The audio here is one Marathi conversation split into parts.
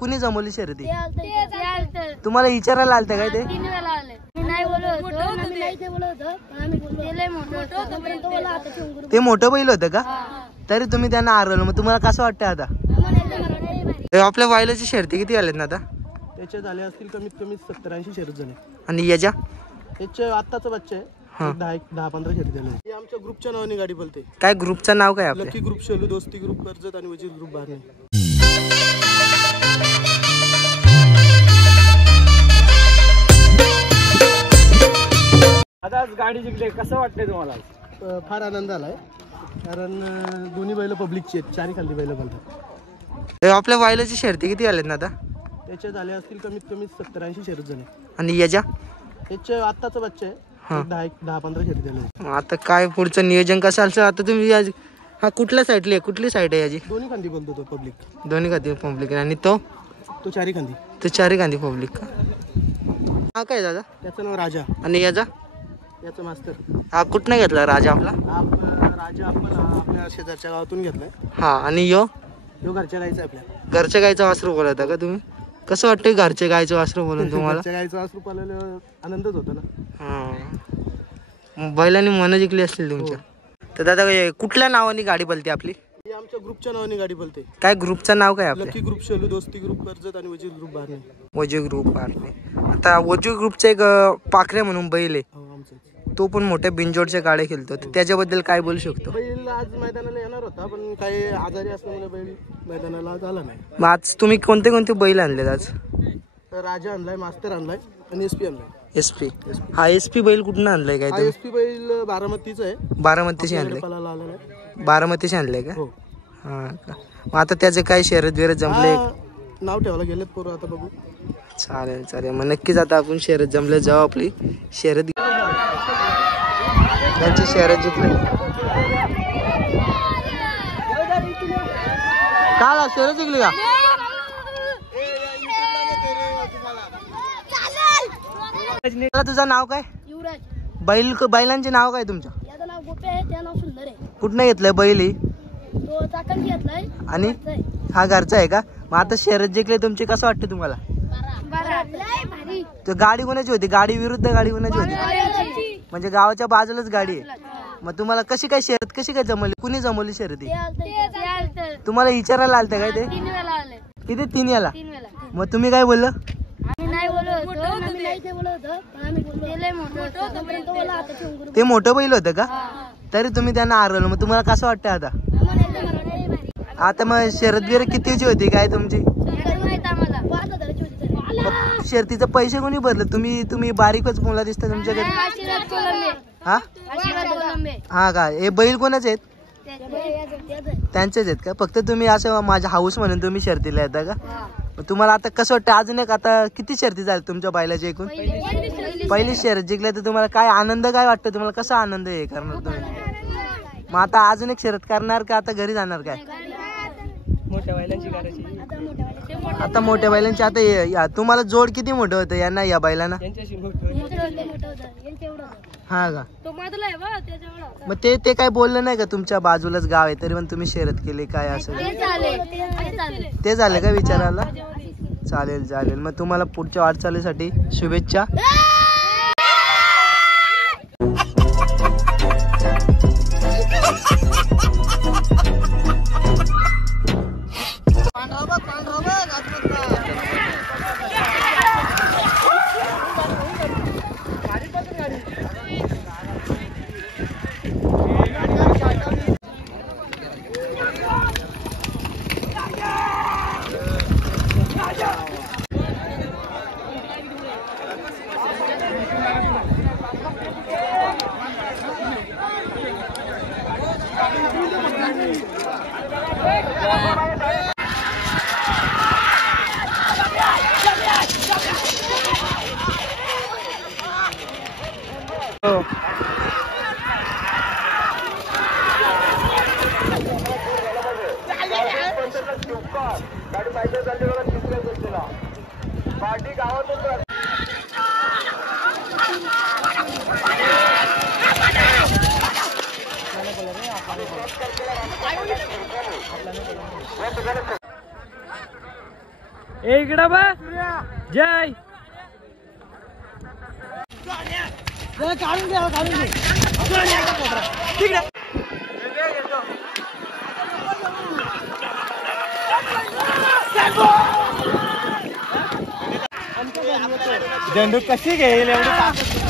कुणी जमवली शर्यती? तुम्हाला विचारायला आलते काय ते? ते मोठं बैल होतं का? तरी तुम्ही त्यांना हरवलं, मग तुम्हाला कसं वाटतं आता? आपल्या बैलाची शर्यती किती आल्यात ना आता? त्याचे झाले असतील कमीत कमी 70-80 शर्यत झाले. आणि याच्या त्याचे आत्ताचा बच्चा आहे, 10-15 शर्यत झाले. हे आमच्या ग्रुपच्या नावाने गाडी बोलते. काय ग्रुपचं नाव काय आपलं? लकी ग्रुप, शेलू दोस्ती ग्रुप, कर्जत आणि वजीर ग्रुप बारणे. आता गाडी जिंकली, कसं वाटतंय तुम्हाला? फार आनंद आलाय, कारण दोन्ही बैल पब्लिकची आहेत, चारी खाली बैल बोलतात. आपल्या बैलाची शर्यती किती आल्यात ना आता? त्याचे झाले असतील कमीत कमी 70-80 शर्यत झाले. आणि याच्या? त्याचे आत्ताचा बच्चा आहे, 10-15 शर्यत झाले. आता काय पुढचं नियोजन कसं असं? आता तुम्ही हा कुठल्या साईडली आहे? कुठली साईड आहे याची? दोन्ही खांदी बोलतो तो पब्लिक. दोन्ही खांदी पब्लिक. आणि तो चारी खांदी. तो चारी खांदी पब्लिक का? हा काय दादा? त्याचं नाव राजा. आणि याचा? याचं मास्तर. हा कुठनं घेतला राजा आपला? राजा आपण आपल्या शेजारच्या गावातून घेतलाय. हा. आणि यो घरच्या गायचं आपल्या. घरच्या गायचं वासरू बोलवता का तुम्ही? कसं वाटतंय घरच्या गायचं वासरू बोलून तुम्हाला? घरच्या गायचं वासरू पाळल्यावर आनंदच होतो ना. हा. बैलांनी मन जिंकली असतील तुमच्या. तर दादा कुठल्या नावाने गाडी बोलते आपली? आमच्या ग्रुपच्या नावाने गाडी बोलते. काय ग्रुपचं नाव काय आपलं? लकी ग्रुप, शेलू दोस्ती ग्रुप, कर्जत आणि वजीर ग्रुप बारणे. वजीर ग्रुप बारणे. आता वजीर ग्रुपचा एक पाखऱ्या म्हणून बैल आहे, तो पण मोठ्या बिनजोडच्या गाड्या खेळतो, त्याच्याबद्दल काय बोलू शकतो? बैल आज मैदानाला येणार होता, पण काही आजारी असल्यामुळे बैल मैदानाला आज आला नाही. मग आज तुम्ही कोणते कोणते बैल आणलेत आज? राजा आणलाय, मास्तर आणलाय आणि एसपी आणलाय. एसपी. हा एसपी बैल कुठून आणलाय काय? एसपी बैल बारामतीचा आहे. बारामतीशी आणलाय? बारामतीशी आणलाय का? हा का. मग आता त्याचे काय शर्यत बिरत जमले? नाव ठेवायला गेलेत पोरं, आता बघू. चालेल चालेल, मग नक्कीच आता आपण शर्यत जमले जाऊ आपली शर्यत. त्यांची शर्यत जिंकली का? शर्यत जिंकली का? तुझं नाव काय? युवराज. बैलांचे नाव काय तुमच्या? याचं नाव गोपे आहे, त्या नाव सुंदर आहे. कुठनं घेतलंय बैल? तो चाकण घेतलाय. आणि हा घरचा आहे का? मग आता शर्यत जिंकली तुमची, कसं वाटतं तुम्हाला? तो गाडी कोणाची होती? गाडी विरुद्ध गाडी कोणाची होती? म्हणजे गावाच्या बाजूलाच गाडी आहे. मग तुम्हाला कशी काय शर्यत कशी काय जमवली? कुणी जमवली शर्यती? तुम्हाला विचारायला आलते काय ते? किती? 3 वेळा. मग तुम्ही काय बोललं? ते मोठं बैल होतं का? तरी तुम्ही त्यांना हरवलं, मग तुम्हाला कसं वाटतं आता? आता मग शर्यत बिर कितीची होती काय तुमची? शर्यतीचे पैसे कोणी भरले? तुम्ही बारीकच मुला दिसता तुमच्याकडे. हा हा का? हे बैल कोणाचे आहेत? त्यांचेच आहेत का? फक्त तुम्ही असं माझ्या हाऊस म्हणून तुम्ही शर्यतीला येता का? तुम्हाला आता कसं वाटतं? अजून एक आता किती शर्यती झाल्या तुमच्या बैलाच्या एकूण? पहिली शर्यत जिंकल्या, तर तुम्हाला काय आनंद काय वाटतं? तुम्हाला कसा आनंद आहे करणार तुम्ही? मग आता अजून एक शर्यत करणार का आता घरी जाणार काय? मोठ्या बैलांची करायची. आता मोठ्या बैलांची. आता तुम्हाला जोड किती मोठं होतं यांना, या बैलांना? हा का? मग ते काय बोललं नाही का? तुमच्या बाजूलाच गाव आहे तरी पण तुम्ही शर्यत केली काय असं? ते झालं का विचारायला? चालेल चालेल, मग तुम्हाला पुढच्या वाटचालीसाठी शुभेच्छा. पार्टी गावातून इकडं बा जय काढून घ्या काढून घे झेंडू कशी घेईल एवढी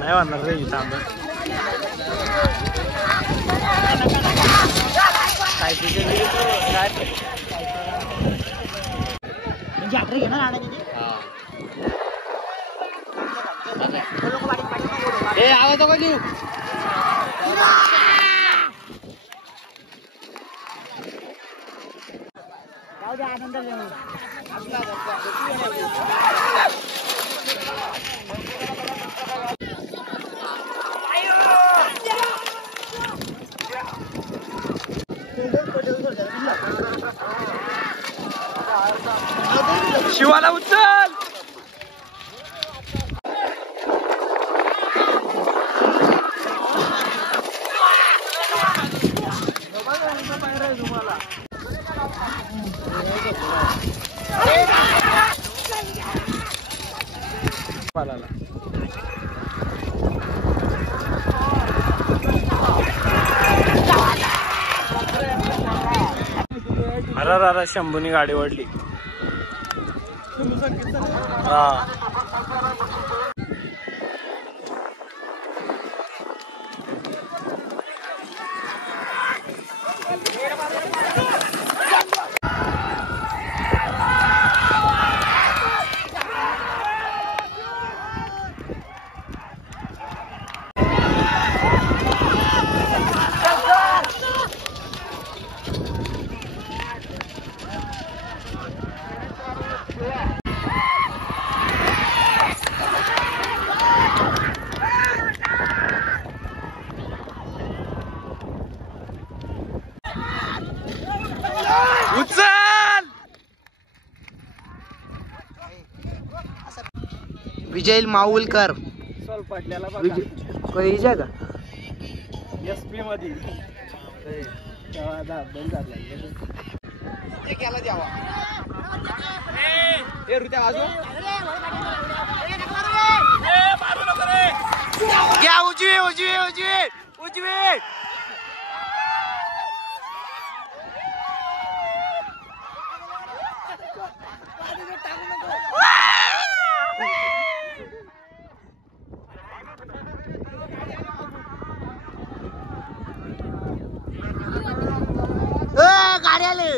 नाही म्हणणार रे थांब आवाज लिहू शिवाला उचल अरे शंभूनी गाडी ओढली हा विजय माऊलकर पडल्याला कळीच्या का एसपी मध्ये बंद झाला द्यावा घ्या उजवी उजवी उजवी उजवी गाड्याले